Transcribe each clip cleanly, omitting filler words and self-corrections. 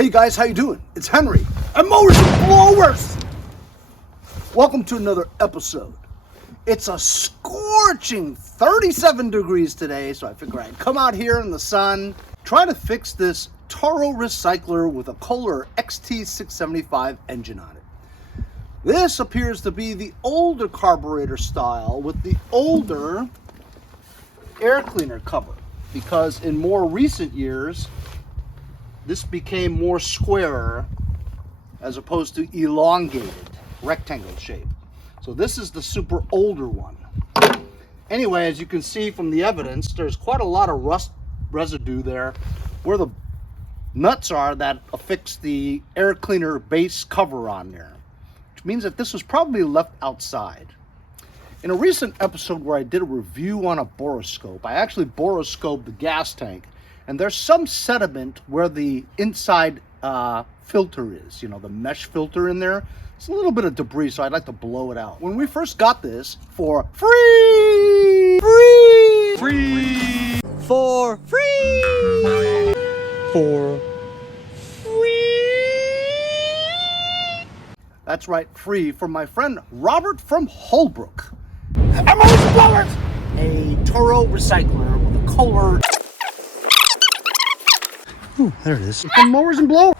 Hey guys, how you doing? It's Henry and Mowers and Blowers. Welcome to another episode. It's a scorching 37 degrees today, so I figure I'd come out here in the sun, try to fix this Toro recycler with a Kohler Xt675 engine on it. This appears to be the older carburetor style with the older air cleaner cover, because in more recent years this became more square as opposed to elongated rectangle shape. So this is the super older one. Anyway, as you can see from the evidence, there's quite a lot of rust residue there where the nuts are that affix the air cleaner base cover on there, which means that this was probably left outside. In a recent episode where I did a review on a boroscope, I actually boroscoped the gas tank, and there's some sediment where the inside filter is, you know, the mesh filter in there. It's a little bit of debris, so I'd like to blow it out. When we first got this for free, that's right, free, from my friend Robert from Holbrook. And Mowers and Blowers, a Toro recycler with a Kohler. Ooh, there it is. And Mowers and Blowers.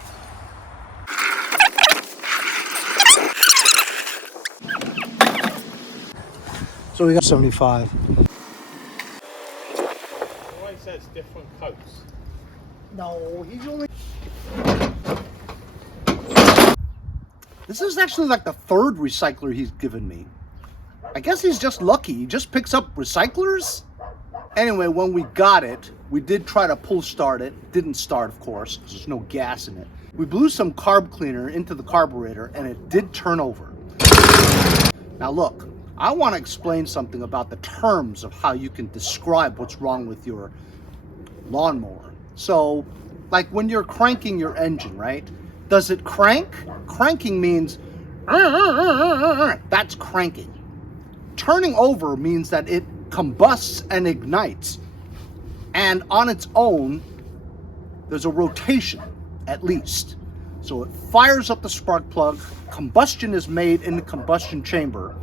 So we got 75. Why says different coats? No, he's only. This is actually like the third recycler he's given me. I guess he's just lucky. He just picks up recyclers. Anyway, when we got it, we did try to pull start it. Didn't start, of course, because there's no gas in it. We blew some carb cleaner into the carburetor, and it did turn over. Now look, I want to explain something about the terms of how you can describe what's wrong with your lawnmower. So, like when you're cranking your engine, right? Does it crank? Cranking means that's cranking. Turning over means that it combusts and ignites, and on its own there's a rotation at least, so it fires up the spark plug, combustion is made in the combustion chamber,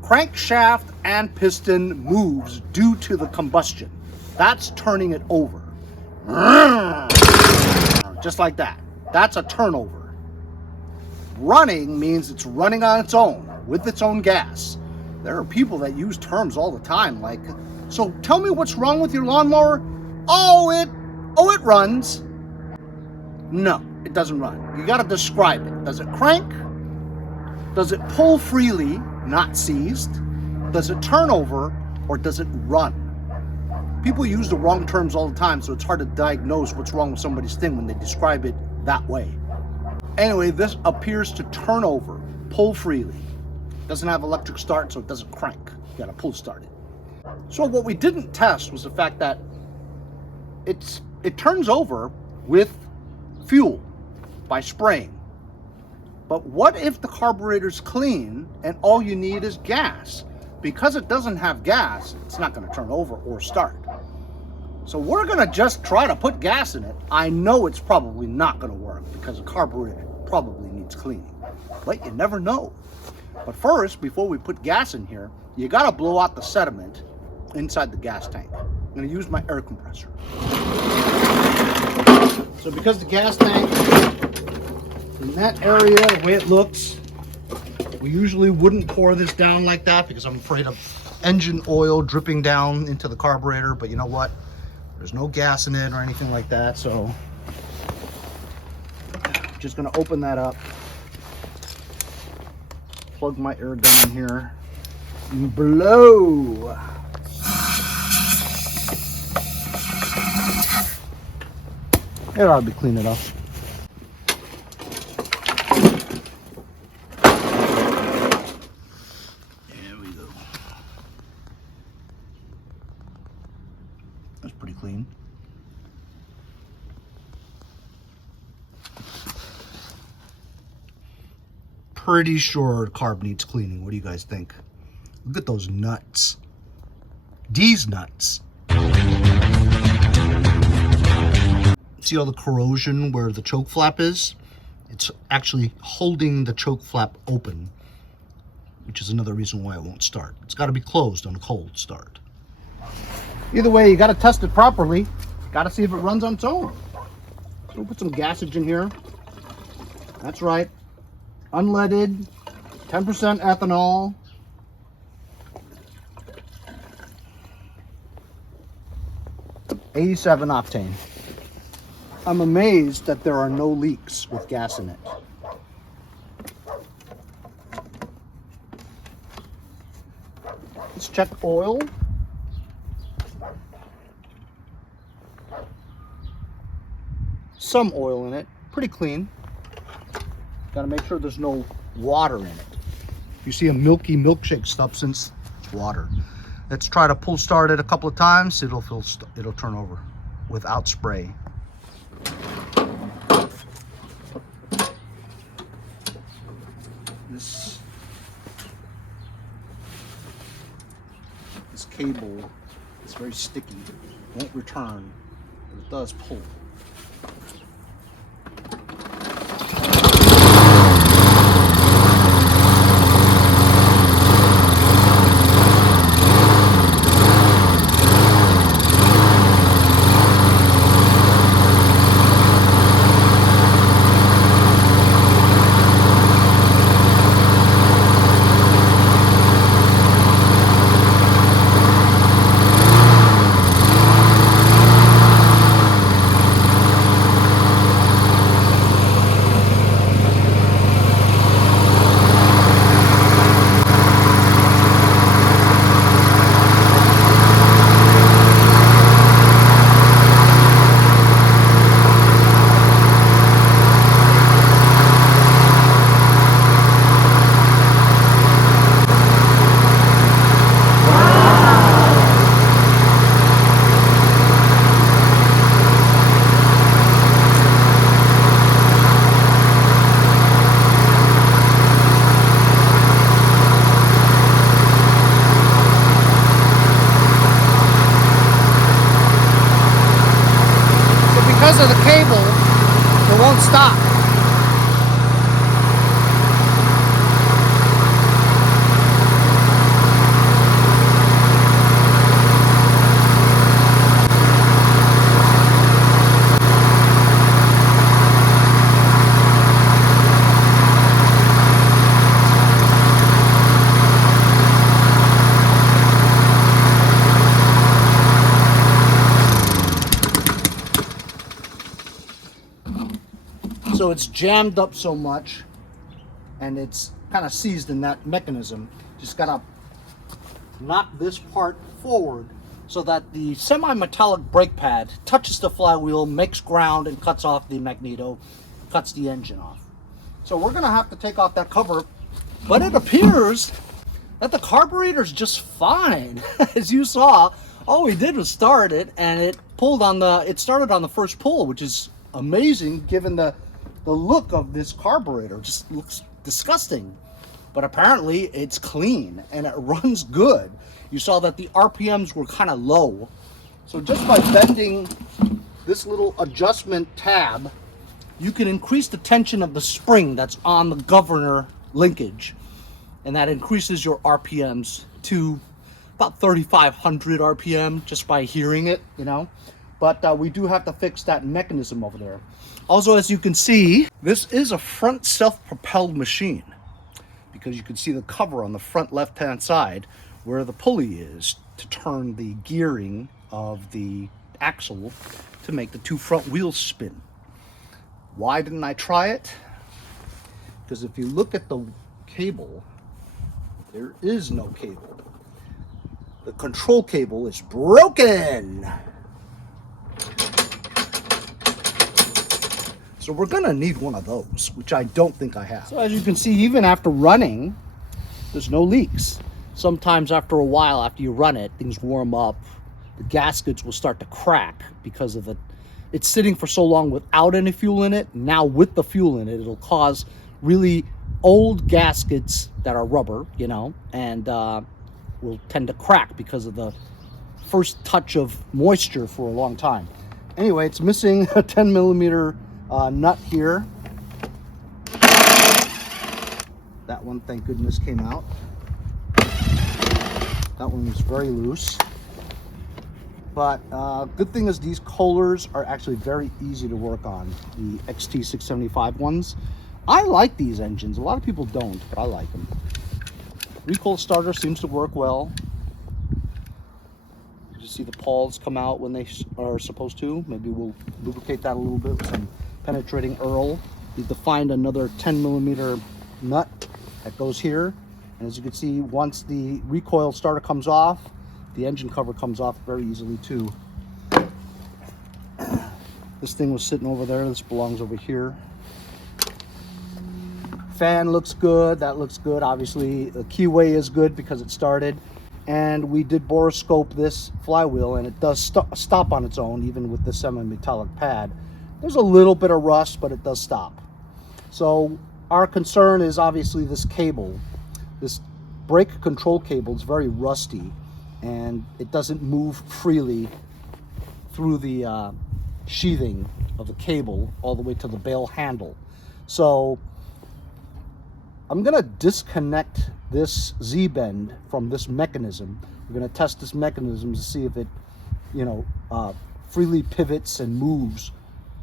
crankshaft and piston moves due to the combustion. That's turning it over, just like that. That's a turnover. Running means it's running on its own with its own gas. There are people that use terms all the time, like, so tell me what's wrong with your lawnmower? Oh, it runs. No, it doesn't run. You gotta describe it. Does it crank? Does it pull freely, not seized? Does it turn over, or does it run? People use the wrong terms all the time, so it's hard to diagnose what's wrong with somebody's thing when they describe it that way. Anyway, this appears to turn over, pull freely. Doesn't have electric start, so it doesn't crank. You gotta pull start it. So what we didn't test was the fact that it turns over with fuel by spraying. But what if the carburetor's clean and all you need is gas? Because it doesn't have gas, it's not gonna turn over or start. So we're gonna just try to put gas in it. I know it's probably not gonna work because a carburetor probably needs cleaning, but you never know. But first, before we put gas in here, you gotta blow out the sediment inside the gas tank. I'm gonna use my air compressor. So because the gas tank, in that area, the way it looks, we usually wouldn't pour this down like that because I'm afraid of engine oil dripping down into the carburetor, but you know what? There's no gas in it or anything like that, so I'm just gonna open that up. Plug my air gun in here and blow. It ought to be clean enough. There we go. That's pretty clean. Pretty sure carb needs cleaning. What do you guys think? Look at those nuts. These nuts. See all the corrosion where the choke flap is? It's actually holding the choke flap open, which is another reason why it won't start. It's got to be closed on a cold start. Either way, you got to test it properly. Got to see if it runs on its own. So we'll put some gasage in here. That's right. Unleaded, 10% ethanol. '87 octane. I'm amazed that there are no leaks with gas in it. Let's check oil. Some oil in it, pretty clean. Got to make sure there's no water in it. If you see a milky milkshake substance, it's water. Let's try to pull start it a couple of times. It'll turn over without spray. This cable is very sticky. Won't return, but it does pull. Because of the cable, it won't stop. So it's jammed up so much and it's kind of seized in that mechanism. Just gotta knock this part forward so that the semi-metallic brake pad touches the flywheel, makes ground, and cuts off the magneto, cuts the engine off. So we're gonna have to take off that cover, but it appears that the carburetor's just fine. As you saw, all we did was start it and it started on the first pull, which is amazing given the look of this carburetor. It just looks disgusting, but apparently it's clean and it runs good. You saw that the RPMs were kind of low, so just by bending this little adjustment tab, you can increase the tension of the spring that's on the governor linkage, and that increases your RPMs to about 3,500 RPM just by hearing it, you know. But we do have to fix that mechanism over there. Also, as you can see, this is a front self-propelled machine, because you can see the cover on the front left-hand side where the pulley is to turn the gearing of the axle to make the two front wheels spin. Why didn't I try it? Because if you look at the cable, there is no cable. The control cable is broken. So we're gonna need one of those, which I don't think I have. So as you can see, even after running, there's no leaks. Sometimes after a while, after you run it, things warm up, the gaskets will start to crack because of it's sitting for so long without any fuel in it. Now with the fuel in it, it'll cause really old gaskets that are rubber, you know, and will tend to crack because of the first touch of moisture for a long time. Anyway, it's missing a 10 millimeter nut here. That one, thank goodness, came out. That one was very loose. But good thing is these Kohlers are actually very easy to work on, the Xt675 ones. I like these engines. A lot of people don't, but I like them. Recoil starter seems to work well. You see the pawls come out when they are supposed to. Maybe we'll lubricate that a little bit with some penetrating Earl. Need to find another 10 millimeter nut that goes here. And as you can see, once the recoil starter comes off, the engine cover comes off very easily too. This thing was sitting over there. This belongs over here. Fan looks good. That looks good. Obviously, the keyway is good because it started. And we did boroscope this flywheel, and it does stop on its own, even with the semi-metallic pad. There's a little bit of rust, but it does stop. So our concern is obviously this cable. This brake control cable is very rusty, and it doesn't move freely through the sheathing of the cable all the way to the bail handle. So I'm gonna disconnect this Z-bend from this mechanism. We're gonna test this mechanism to see if it, freely pivots and moves.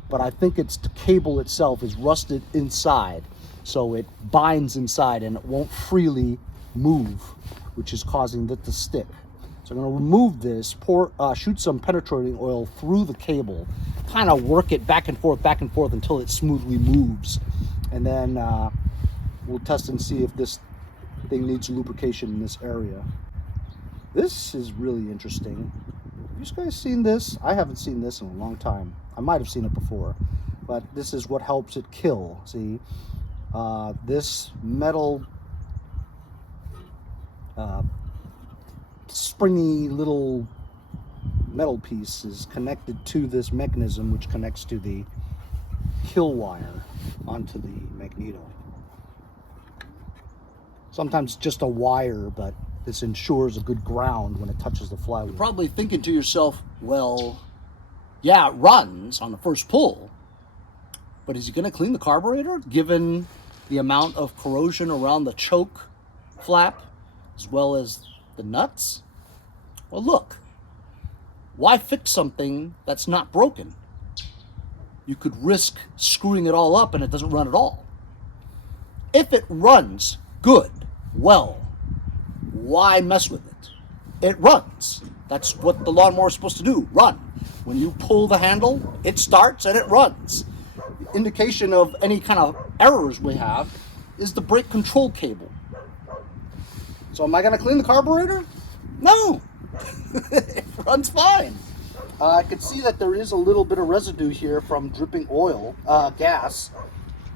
But I think it's the cable itself is rusted inside, so it binds inside and it won't freely move, which is causing it to stick. So I'm going to remove this, shoot some penetrating oil through the cable, kind of work it back and forth until it smoothly moves. And then we'll test and see if this thing needs lubrication in this area. This is really interesting. Have you guys seen this? I haven't seen this in a long time. I might have seen it before, but this is what helps it kill. See, this metal springy little metal piece is connected to this mechanism, which connects to the kill wire onto the magneto. Sometimes just a wire, but this ensures a good ground when it touches the flywheel. You're probably thinking to yourself, well, yeah, it runs on the first pull, but is he going to clean the carburetor given the amount of corrosion around the choke flap as well as the nuts? Well, look, why fix something that's not broken? You could risk screwing it all up and it doesn't run at all. If it runs good, well, why mess with it? It runs. That's what the lawnmower is supposed to do, run. When you pull the handle, it starts and it runs. The indication of any kind of errors we have is the brake control cable. So am I going to clean the carburetor? No. It runs fine. I can see that there is a little bit of residue here from dripping oil, gas.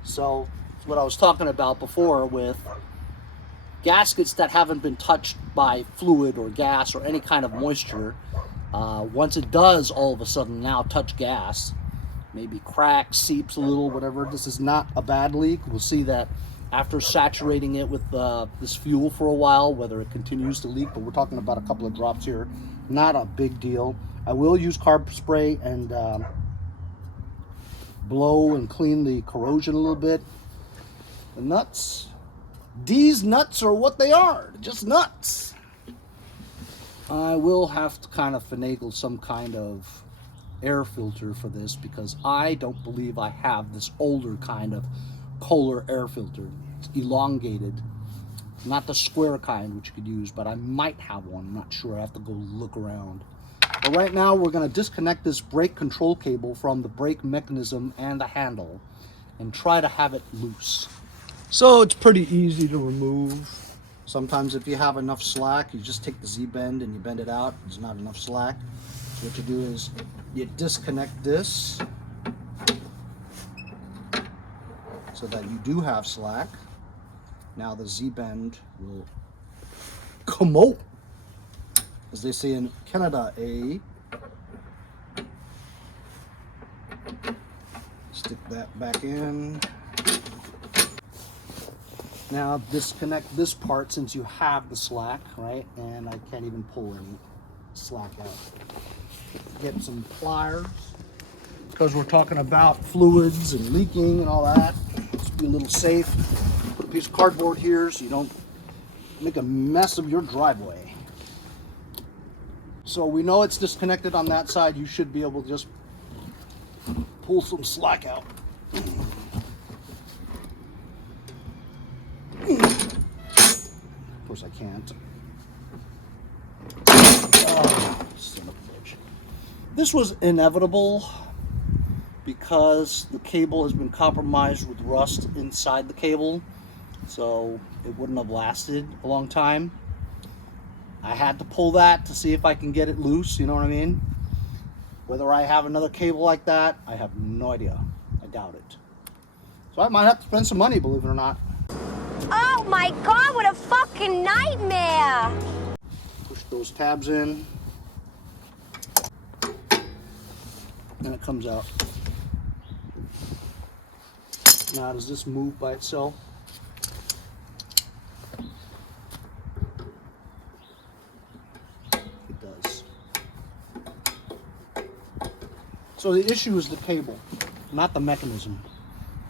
So that's what I was talking about before with gaskets that haven't been touched by fluid or gas or any kind of moisture. Once it does all of a sudden now touch gas, maybe cracks, seeps a little, whatever. This is not a bad leak. We'll see that after saturating it with this fuel for a while, whether it continues to leak, but we're talking about a couple of drops here. Not a big deal. I will use carb spray and blow and clean the corrosion a little bit. The nuts, these nuts are what they are, just nuts. I will have to kind of finagle some kind of air filter for this because I don't believe I have this older kind of Kohler air filter. It's elongated, not the square kind which you could use, but I might have one. I'm not sure. I have to go look around. But right now we're going to disconnect this brake control cable from the brake mechanism and the handle and try to have it loose. So it's pretty easy to remove. Sometimes if you have enough slack, you just take the Z-bend and you bend it out. There's not enough slack. So what you do is you disconnect this so that you do have slack. Now the Z-bend will come out, as they say in Canada, stick that back in. Now disconnect this part since you have the slack, right? And I can't even pull any slack out. Get some pliers. because we're talking about fluids and leaking and all that. Let's be a little safe. Put a piece of cardboard here so you don't make a mess of your driveway. So we know it's disconnected on that side. You should be able to just pull some slack out. Of course I can't. Oh, son of a bitch. This was inevitable because the cable has been compromised with rust inside the cable, so it wouldn't have lasted a long time. I had to pull that to see if I can get it loose, you know what I mean? Whether I have another cable like that, I have no idea. I doubt it. So I might have to spend some money, believe it or not. Oh my God, what a fucking nightmare! Push those tabs in. And it comes out. Now, does this move by itself? It does. So the issue is the cable, not the mechanism.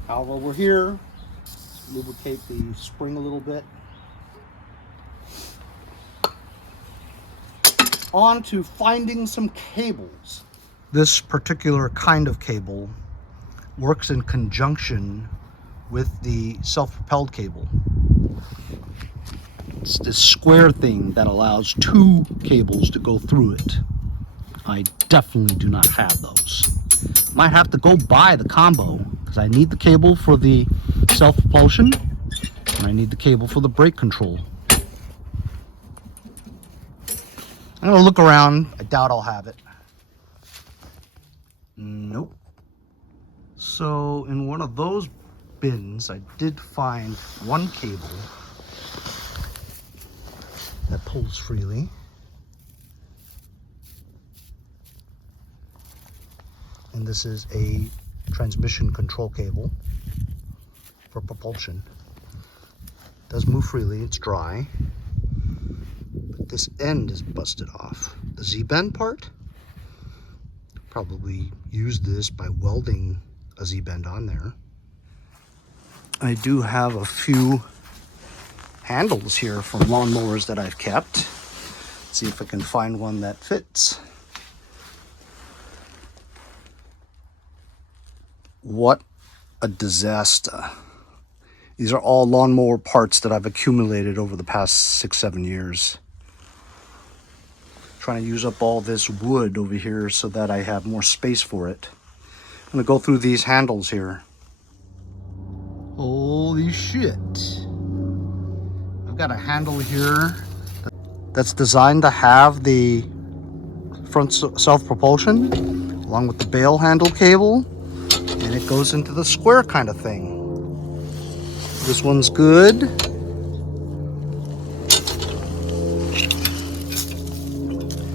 However, we're here. Let's lubricate the spring a little bit. On to finding some cables. This particular kind of cable works in conjunction with the self-propelled cable. It's this square thing that allows two cables to go through it. I definitely do not have those. Might have to go buy the combo because I need the cable for the self-propulsion and I need the cable for the brake control. I'm gonna look around. I doubt I'll have it. Nope. So in one of those bins, I did find one cable that pulls freely. And this is a transmission control cable for propulsion. It does move freely, it's dry. But this end is busted off. The Z-bend part, probably used this by welding a Z-bend on there. I do have a few handles here from lawnmowers that I've kept. Let's see if I can find one that fits. What a disaster. These are all lawnmower parts that I've accumulated over the past 6-7 years. Trying to use up all this wood over here so that I have more space for it. I'm gonna go through these handles here. Holy shit. I've got a handle here that's designed to have the front self-propulsion along with the bail handle cable, and it goes into the square kind of thing. This one's good.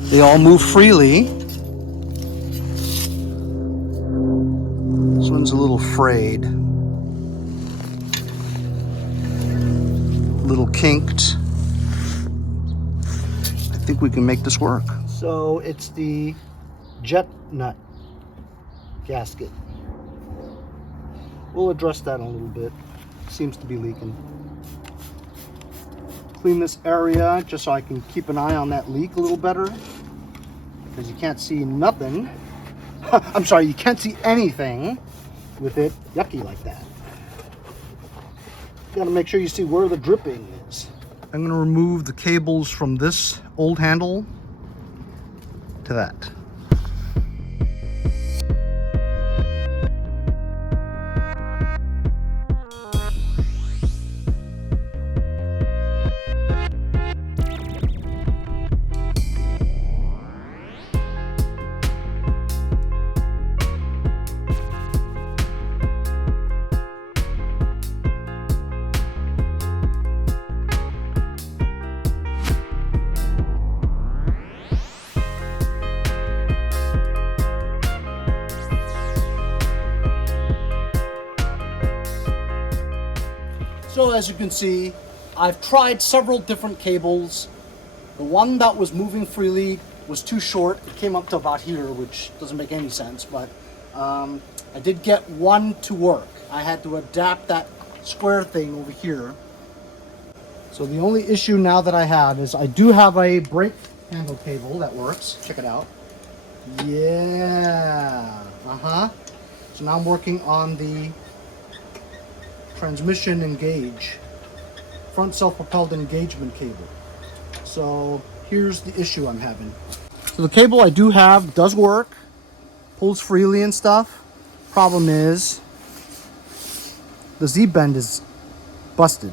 They all move freely. This one's a little frayed. A little kinked. I think we can make this work. So it's the jet nut gasket. We'll address that in a little bit. Seems to be leaking. Clean this area just so I can keep an eye on that leak a little better, because you can't see nothing. I'm sorry, you can't see anything with it yucky like that. You gotta make sure you see where the dripping is. I'm gonna remove the cables from this old handle to that. So as you can see, I've tried several different cables. The one that was moving freely was too short. It came up to about here, which doesn't make any sense, but I did get one to work. I had to adapt that square thing over here. So the only issue now that I have is I do have a brake handle cable that works. Check it out. Yeah. So now I'm working on the transmission engage, front self-propelled engagement cable. So here's the issue I'm having. So the cable I do have does work, pulls freely and stuff. Problem is the Z-bend is busted.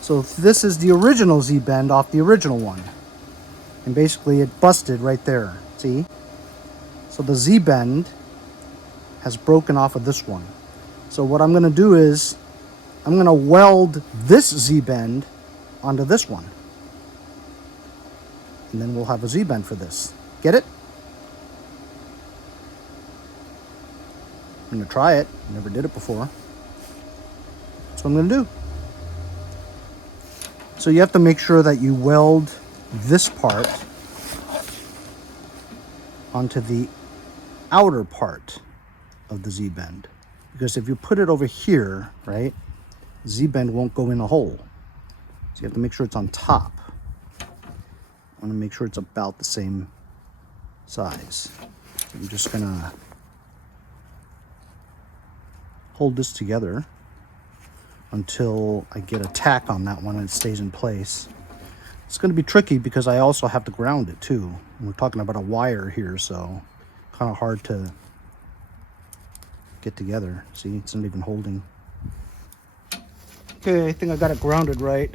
So this is the original Z-bend off the original one. And basically it busted right there, see? So the Z-bend has broken off of this one. So what I'm gonna do is, I'm gonna weld this Z-bend onto this one. And then we'll have a Z-bend for this. Get it? I'm gonna try it. Never did it before. That's what I'm gonna do. So you have to make sure that you weld this part onto the outer part of the Z-bend. Because if you put it over here, right, Z-bend won't go in the hole. So you have to make sure it's on top. I want to make sure it's about the same size. I'm just gonna hold this together until I get a tack on that one and it stays in place. It's going to be tricky because I also have to ground it too. And we're talking about a wire here, so kind of hard to get together. See, it's not even holding. Okay, I think I got it grounded right.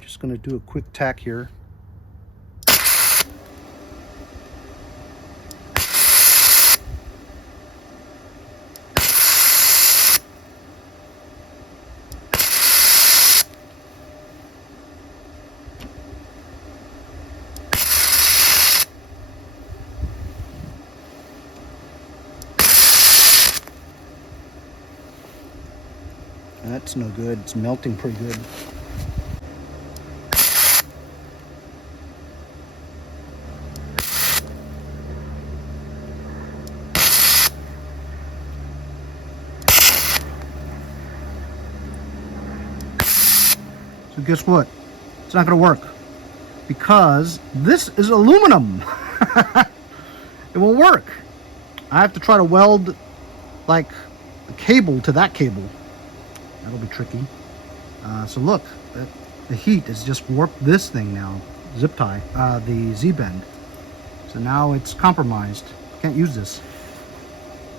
Just going to do a quick tack here. That's no good. It's melting pretty good. So guess what? It's not going to work because this is aluminum. It won't work. I have to try to weld like the cable to that cable. That'll be tricky. So look, the heat has just warped this thing now. Zip tie, the Z-bend. So now it's compromised. Can't use this.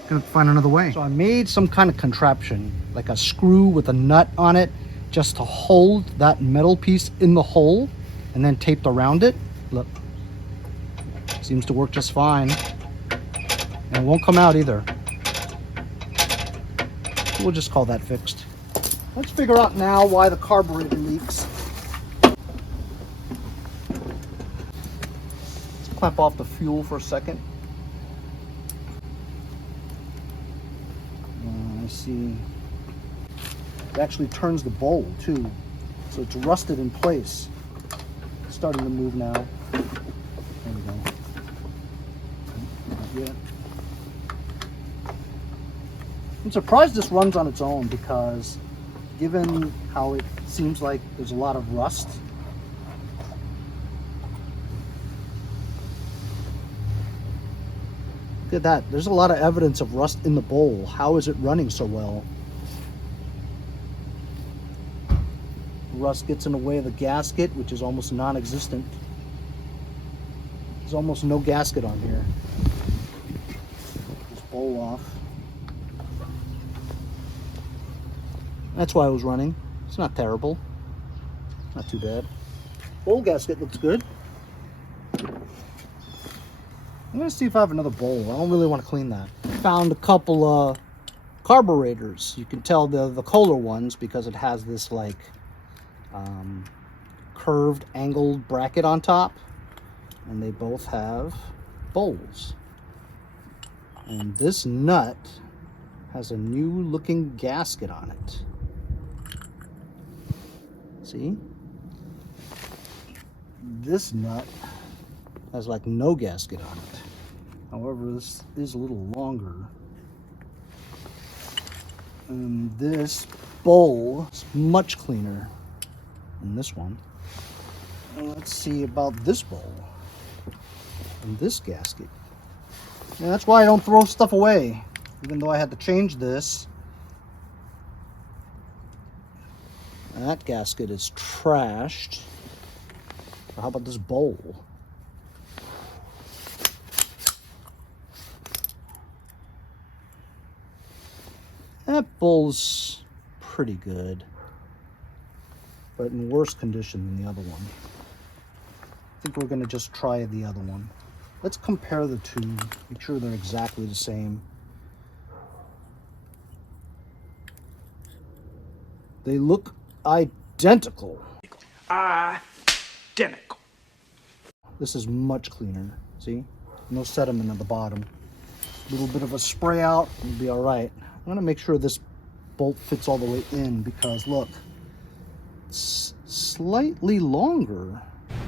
Gonna find another way. So I made some kind of contraption, like a screw with a nut on it, just to hold that metal piece in the hole, and then taped around it. Look, seems to work just fine. And it won't come out either. We'll just call that fixed. Let's figure out now why the carburetor leaks. Let's clamp off the fuel for a second. I see. It actually turns the bowl too. So it's rusted in place. It's starting to move now. There we go. Not yet. I'm surprised this runs on its own because given how it seems like there's a lot of rust. Look at that. There's a lot of evidence of rust in the bowl. How is it running so well? Rust gets in the way of the gasket, which is almost non-existent. There's almost no gasket on here. This bowl off. That's why it was running. It's not terrible. Not too bad. Bowl gasket looks good. I'm gonna see if I have another bowl. I don't really want to clean that. Found a couple of carburetors. You can tell the Kohler ones because it has this like curved angled bracket on top, and they both have bowls. And this nut has a new looking gasket on it. See? This nut has like no gasket on it. However, this is a little longer. And this bowl is much cleaner than this one. And let's see about this bowl and this gasket. And that's why I don't throw stuff away, even though I had to change this. That gasket is trashed. How about this bowl? That bowl's pretty good, but in worse condition than the other one. I think we're gonna just try the other one. Let's compare the two, make sure they're exactly the same. They look identical. Identical. This is much cleaner, see? No sediment at the bottom. A little bit of a spray out, it'll be all right. I'm gonna make sure this bolt fits all the way in because look, it's slightly longer.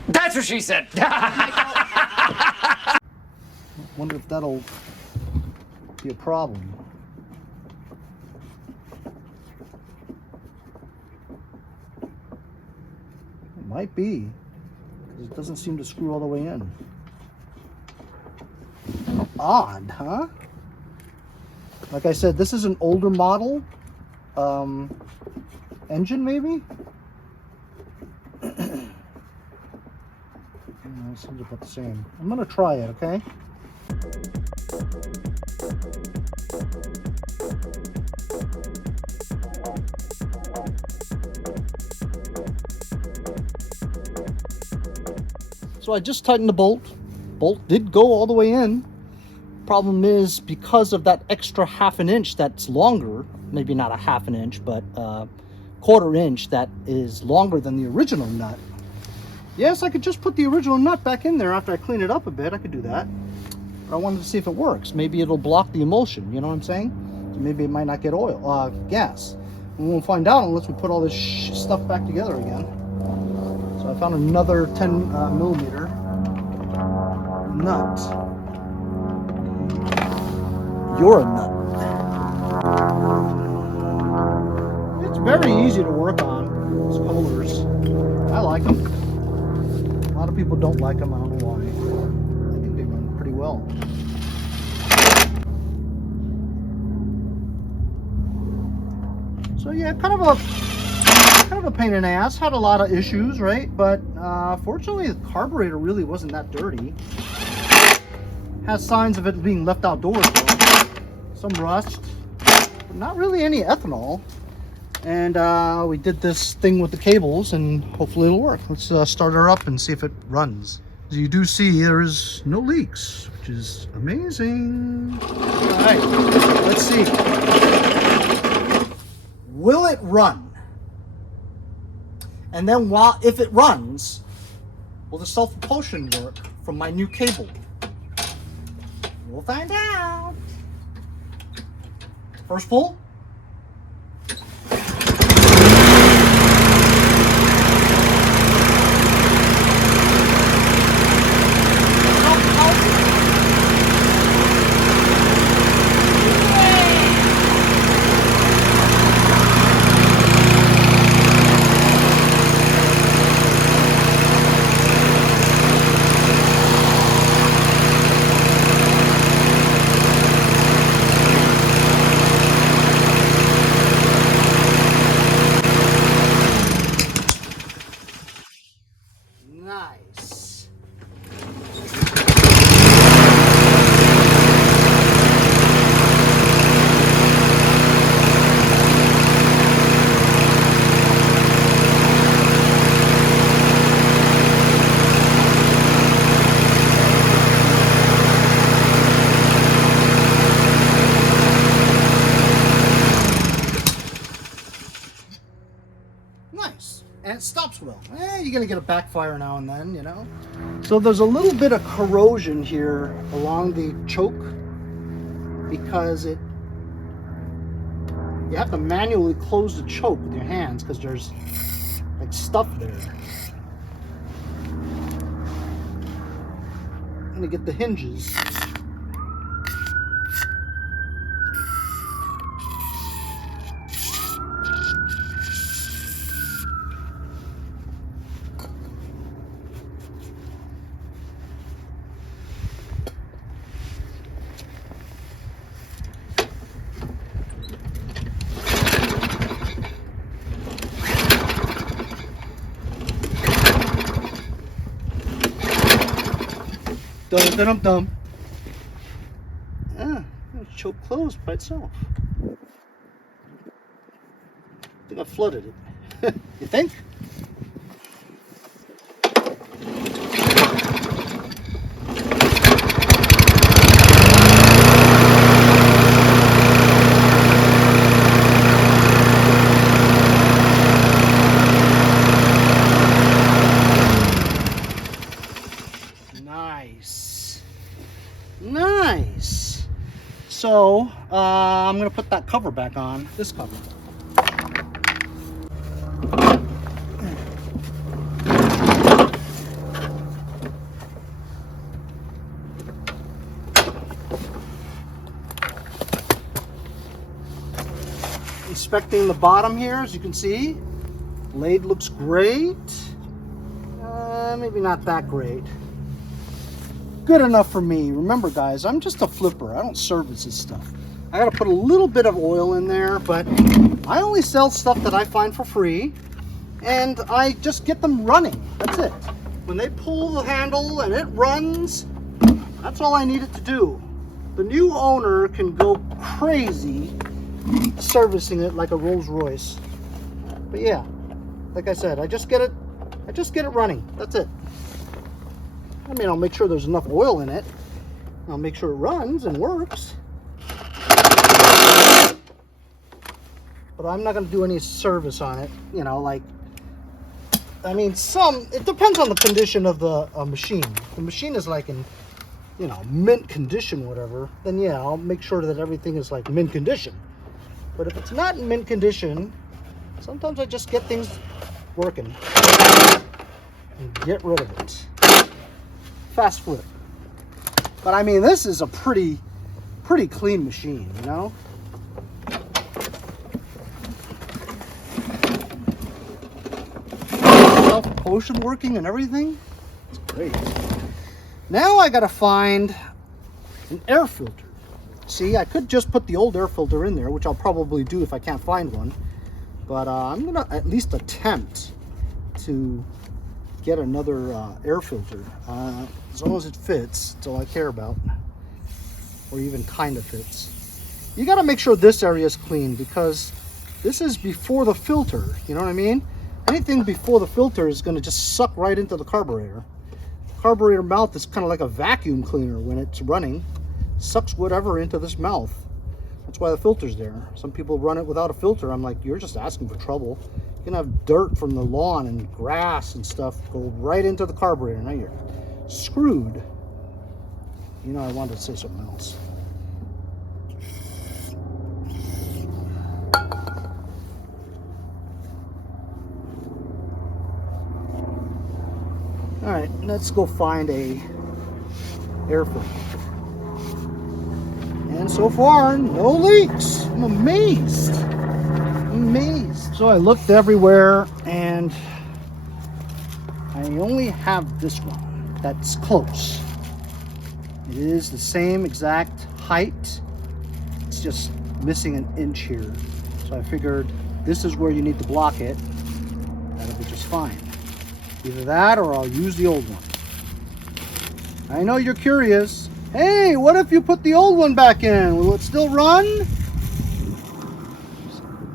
That's what she said. I wonder if that'll be a problem. It might be, because it doesn't seem to screw all the way in. Odd, huh? Like I said, this is an older model engine, maybe? It seems about the same. I'm gonna try it, okay? So I just tightened the bolt. Bolt did go all the way in. Problem is, because of that extra ½ inch that's longer, maybe not a ½ inch, but quarter inch that is longer than the original nut. Yes, I could just put the original nut back in there after I clean it up a bit. I could do that. But I wanted to see if it works. Maybe it'll block the emulsion, you know what I'm saying? So maybe it might not get oil, gas. We won't find out unless we put all this stuff back together again. So I found another 10 millimeter nut. You're a nut. It's very easy to work on, these Kohlers. I like them. A lot of people don't like them, I don't know why. I think they run pretty well. So yeah, kind of a pain in the ass. Had a lot of issues, right? But fortunately the carburetor really wasn't that dirty. Has signs of it being left outdoors though. Some rust, but not really any ethanol. And we did this thing with the cables and hopefully it'll work. Let's start her up and see if it runs. As you do see, there is no leaks, which is amazing. All right, let's see. Will it run? And then if it runs, will the self-propulsion work from my new cable? We'll find out. First pull. Nice. Nice. And it stops well. You're gonna get a backfire now and then, you know. So there's a little bit of corrosion here along the choke because you have to manually close the choke with your hands because there's like stuff there. I'm gonna get the hinges Dum dum dum. Ah, it's choke closed by itself. I think I flooded it. You think? Nice. Nice. So, I'm going to put that cover back on, this cover. Inspecting the bottom here, as you can see. Blade looks great. Maybe not that great. Good enough for me. Remember guys, I'm just a flipper. I don't service this stuff. I gotta put a little bit of oil in there, but I only sell stuff that I find for free, and I just get them running. That's it. When they pull the handle and it runs, that's all I need it to do. The new owner can go crazy servicing it like a Rolls Royce. But yeah, like I said, I just get it running. That's it. I mean, I'll make sure there's enough oil in it. I'll make sure it runs and works. But I'm not going to do any service on it. You know, like, I mean, it depends on the condition of the machine. If the machine is like in, you know, mint condition, whatever, then yeah, I'll make sure that everything is like mint condition. But if it's not in mint condition, sometimes I just get things working and get rid of it. Fast flip. But I mean, this is a pretty clean machine, you know. Self-potion working and everything. It's great. Now I gotta find an air filter. See, I could just put the old air filter in there, which I'll probably do if I can't find one. But I'm gonna at least attempt to get another air filter. As long as it fits, that's all I care about. Or even kind of fits. You gotta make sure this area is clean, because this is before the filter, you know what I mean? Anything before the filter is gonna just suck right into the carburetor. The carburetor mouth is kind of like a vacuum cleaner when it's running. Sucks whatever into this mouth. That's why the filter's there. Some people run it without a filter. I'm like, you're just asking for trouble. You can have dirt from the lawn and grass and stuff go right into the carburetor. Now you're screwed. You know, I wanted to say something else. All right, let's go find a air filter. And so far, no leaks. I'm amazed. Amazed. So I looked everywhere, and I only have this one that's close. It is the same exact height. It's just missing an inch here. So I figured this is where you need to block it. That'll be just fine. Either that or I'll use the old one. I know you're curious. Hey, what if you put the old one back in? Will it still run?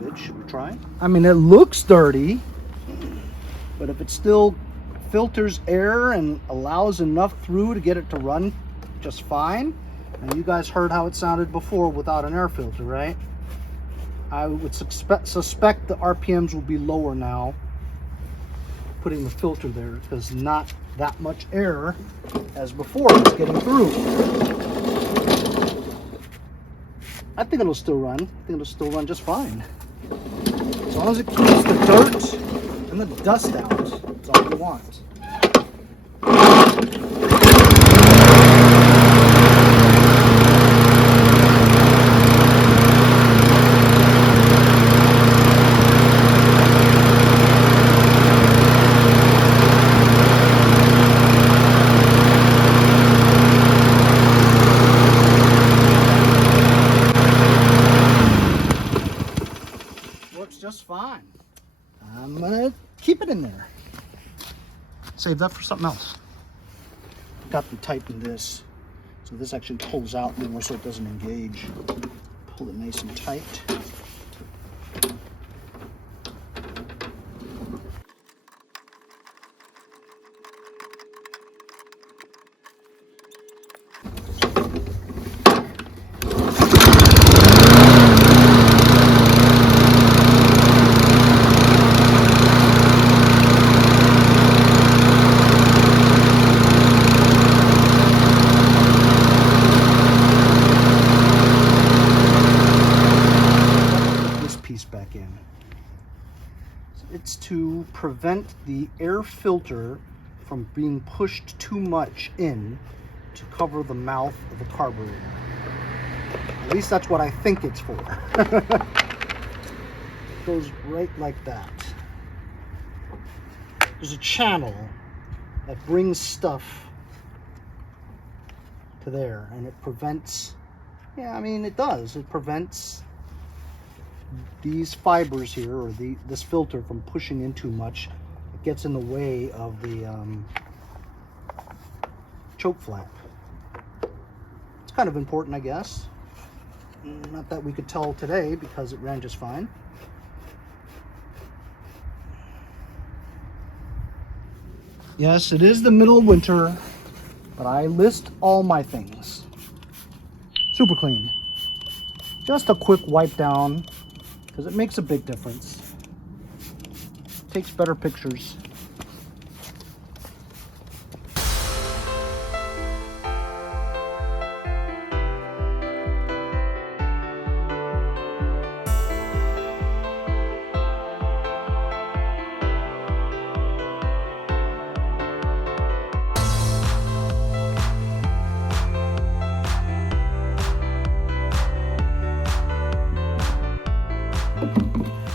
Bitch, should we try? I mean, it looks dirty, but if it still filters air and allows enough through to get it to run just fine, and you guys heard how it sounded before without an air filter, right? I would suspect the RPMs will be lower now putting the filter there, because not that much air as before is getting through. I think it'll still run. I think it'll still run just fine. As long as it keeps the dirt and the dust out. That's all you want. Just fine. I'm gonna keep it in there. Save that for something else. Got to tighten this. So this actually pulls out more so it doesn't engage. Pull it nice and tight. Back in. So it's to prevent the air filter from being pushed too much in to cover the mouth of the carburetor. At least that's what I think it's for. It goes right like that. There's a channel that brings stuff to there, and it prevents, yeah, I mean it does, it prevents these fibers here, or this filter, from pushing in too much. It gets in the way of the choke flap. It's kind of important, I guess. Not that we could tell today because it ran just fine. Yes, it is the middle of winter, but I list all my things. Super clean. Just a quick wipe down, because it makes a big difference. Takes better pictures.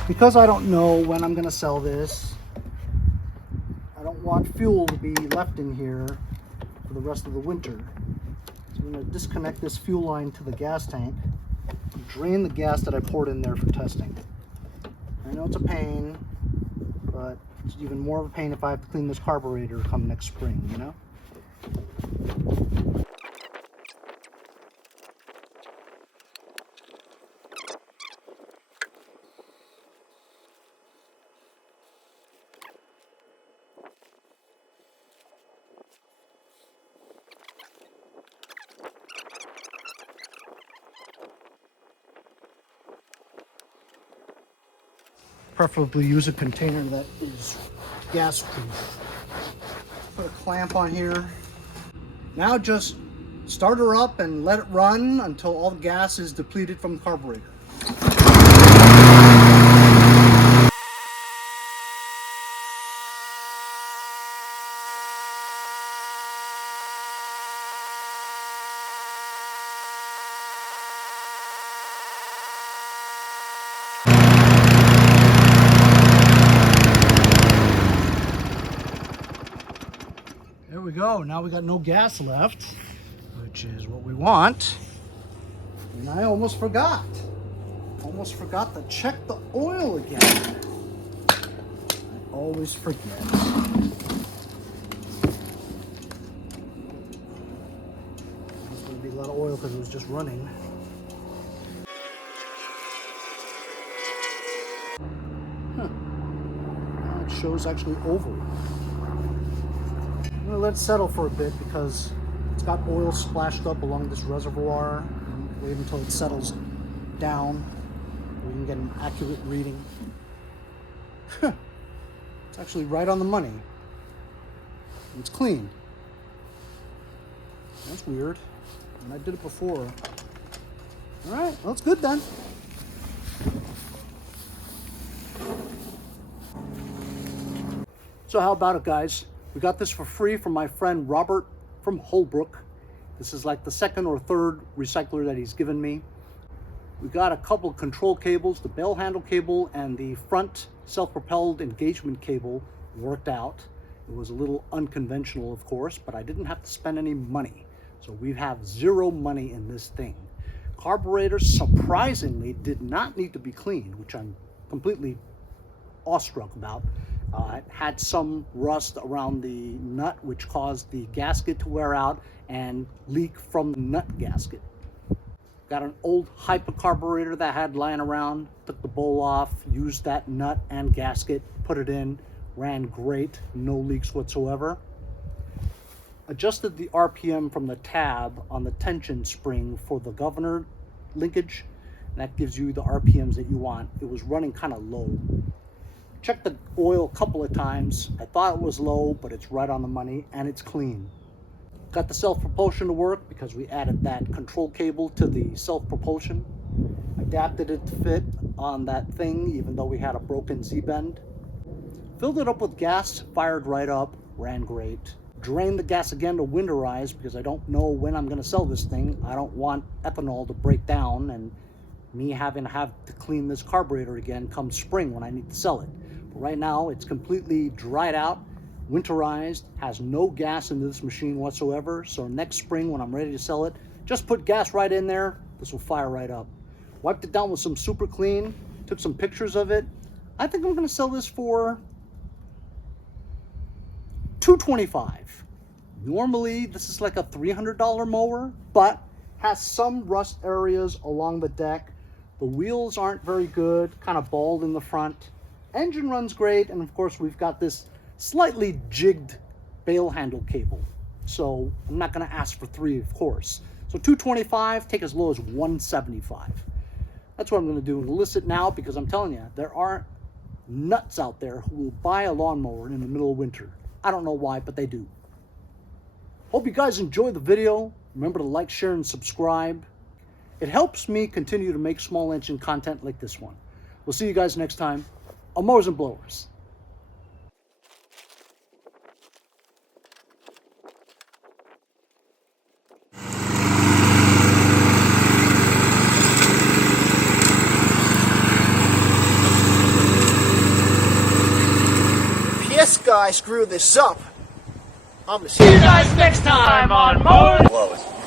Because I don't know when I'm going to sell this, I don't want fuel to be left in here for the rest of the winter. So I'm going to disconnect this fuel line to the gas tank and drain the gas that I poured in there for testing. I know it's a pain, but it's even more of a pain if I have to clean this carburetor come next spring, you know? Preferably use a container that is gas proof. Put a clamp on here. Now just start her up and let it run until all the gas is depleted from the carburetor. There we go. Now we got no gas left, which is what we want. And I almost forgot. Almost forgot to check the oil again. I always forget. There's going to be a lot of oil because it was just running. Now it shows actually over. I'm going to let it settle for a bit because it's got oil splashed up along this reservoir. And wait until it settles down. We can get an accurate reading. It's actually right on the money. It's clean. That's weird. And I did it before. All right, well, it's good then. So how about it, guys? We got this for free from my friend Robert from Holbrook. This is like the second or third recycler that he's given me. We got a couple control cables, the bell handle cable and the front self-propelled engagement cable worked out. It was a little unconventional, of course, but I didn't have to spend any money. So we have zero money in this thing. Carburetor surprisingly did not need to be cleaned, which I'm completely awestruck about. It had some rust around the nut, which caused the gasket to wear out and leak from the nut gasket. Got an old Hipa carburetor that I had lying around, took the bowl off, used that nut and gasket, put it in, ran great, no leaks whatsoever. Adjusted the RPM from the tab on the tension spring for the governor linkage. That gives you the RPMs that you want. It was running kind of low. Checked the oil a couple of times. I thought it was low, but it's right on the money and it's clean. Got the self-propulsion to work because we added that control cable to the self-propulsion. Adapted it to fit on that thing, even though we had a broken Z-bend. Filled it up with gas, fired right up, ran great. Drained the gas again to winterize because I don't know when I'm going to sell this thing. I don't want ethanol to break down and me having to clean this carburetor again come spring when I need to sell it. But right now it's completely dried out, winterized, has no gas into this machine whatsoever. So next spring when I'm ready to sell it, just put gas right in there. This will fire right up. Wiped it down with some super clean, took some pictures of it. I think I'm going to sell this for $225. Normally this is like a $300 mower, but has some rust areas along the deck. The wheels aren't very good, kind of bald in the front. Engine runs great, and of course we've got this slightly jigged bail handle cable. So I'm not going to ask for $3, of course. So $225, take as low as $175. That's what I'm going to do. I'm going to list it now because I'm telling you, there are nuts out there who will buy a lawnmower in the middle of winter. I don't know why, but they do. Hope you guys enjoyed the video. Remember to like, share, and subscribe. It helps me continue to make small engine content like this one. We'll see you guys next time on Mowers and Blowers. This guy screwed this up. I'm gonna See you guys next time on Mowers. Blowers.